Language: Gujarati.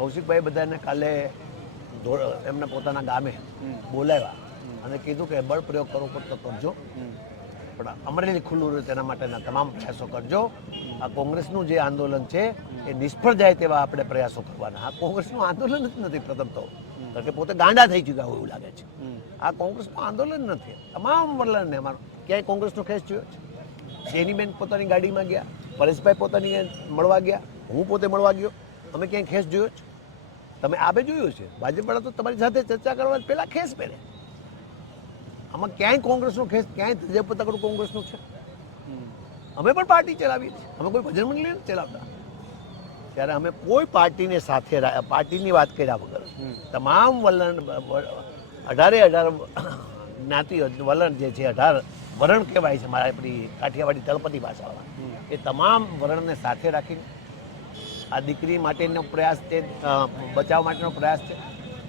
કૌશિકભાઈ બધાને કાલે એમના પોતાના ગામે બોલાવ્યા અને કીધું કે બળ પ્રયોગ કરવો પડતો કરજો. પણ અમરેલી ખુલ્લું રહ્યું તેના માટેના તમામ પ્રયાસો કરજો. આ કોંગ્રેસનું જે આંદોલન છે એ નિષ્ફળ જાય તેવા આપણે પ્રયાસો કરવાના. આ કોંગ્રેસનું આંદોલન જ નથી પ્રથમ તો. કારણ કે પોતે ગાંડા થઈ ચૂક્યા હોય એવું લાગે છે. આ કોંગ્રેસનું આંદોલન નથી. તમામ વલણને અમારું. ક્યાંય કોંગ્રેસનો ખેસ જોયો છે જેનીબેન પોતાની ગાડીમાં ગયા પરેશભાઈ પોતાની મળવા ગયા હું પોતે મળવા ગયો. અમે ક્યાંય ખેસ જોયો છે તમે આબે જોયું છે? ભાજપવાળા તો તમારી સાથે ચર્ચા કરવા પહેલાં ખેસ પહેરે. આમાં ક્યાંય કોંગ્રેસનો ખેસ, ક્યાંય તેજપ તકડું કોંગ્રેસનું છે? અમે પણ પાર્ટી ચલાવીએ છીએ. અમે કોઈ ભજન મંડળી નથી ચલાવતા. ત્યારે અમે કોઈ પાર્ટીને સાથે પાર્ટીની વાત કર્યા વગર તમામ વલણ, અઢારે અઢાર જ્ઞાતિ, વલણ જે છે, અઢાર વરણ કહેવાય છે મારા આપણી કાઠિયાવાડી તળપતિ ભાષામાં એ તમામ વરણને સાથે રાખીને આ દીકરી માટેનો પ્રયાસ અ, બચાવ માટેનો પ્રયાસ છે.